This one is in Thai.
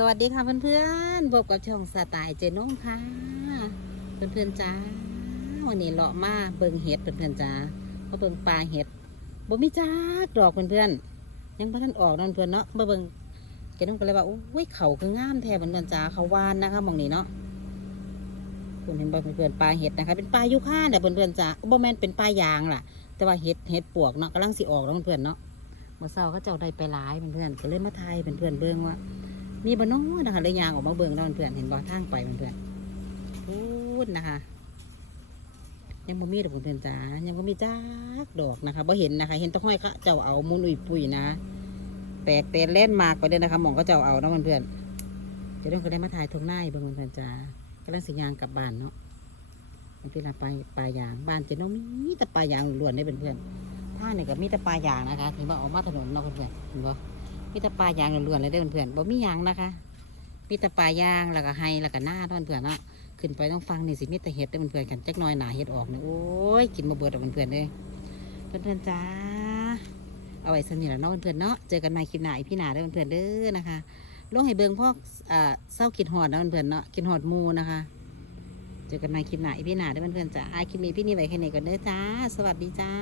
สวัสดีค่ะเพื่อนๆพบกับช่องสไตล์เจน้องค่ะ เพื่อนๆจ้า วันนี้เลาะมาเบิ่งเห็ดเพื่อนๆจ้ามาะเบิ่งปลาเห็ดบ่มีจ้าดอกเพื่อนๆยังบ่ทันออกเนาะเพื่อนเนาะมาเบิ่งเจน้องก็เลยว่าโอ้ยเขาคืองามแท้เพื่อนๆจ้าเขาวานนะคะมองนี้เนาะคุณเห็นบ่เพื่อนๆปลาเห็ดนะคะ เป็นปลายูคาเนี่ยเพื่อนๆจ้าบ่แม่นเป็นปลายางล่ะ แต่ว่าเห็ดเห็ดปวกเนาะกำลังสิออกแล้วเพื่อนๆเนาะเมื่อเช้าเขาเจ้าได้ไปหลายเพื่อนๆก็เลยมาทายเพื่อนๆเบิ่งว่า มีบนน้อยนะคะเลยยางออกมาเบิ่งแล้วเพื่อนเห็นบ่ทางไปเพื่อนพูดนะคะ ยังบ่มีดอกเพื่อนจ้ายังบ่มีจักดอกนะคะบ่เห็นนะคะ เห็นแตะห้อยเขาเจ้าเอามุนอุ่ยปุ๋ยนะแปลกเต้นเล่นมากไปเลยนะคะหมองเขาเจ้าเอาเนาะเพื่อนจะต้องก็ได้มาถ่ายทงหน้าเบิ่งเพื่อนจ้ากำลังสิยางกลับบ้านเนาะมันเป็นปลาปลายางบ้านเจ้าน้องมีแต่ปลายางล้วนได้เพื่อนๆท่างนี่ยก็มีแต่ปลายางนะคะถึงว่าออกมาถนนเนาะเพื่อนๆเห็นบ่ มีแต่ปลายางล้วนๆเลยเด้อเพื่อนๆบ่มียางนะคะมีแต่ปลายางแล้วก็ไฮแล้วก็หน้าเด้อเพื่อนๆเนาะขึ้นไปต้องฟังนี่สิมีแต่เห็ดเด้อเพื่อนๆกันจักหน้อยหนาเห็ดออกเนี่ยโอ้ยกินมาเบิดเด้อเพื่อนๆเลยเพื่อนๆจ้าเอาไว้สนิทแล้วเนาะเพื่อนๆเนาะเจอกันใหม่คลิปหน้าอีพี่หนาเด้อเพื่อนๆเด้อนะคะลงให้เบิ่งพวกอ่าเศร้ากินหอดนะเพื่อนๆเนาะกินหอดมูนะคะเจอกันใหม่คลิปหน้าอีพี่หนาเด้อเพื่อนๆจ้าอ่าคลิปนี้พี่นี่ไว้แค่นี้ก่อนเด้อจ้า สวัสดีจ้า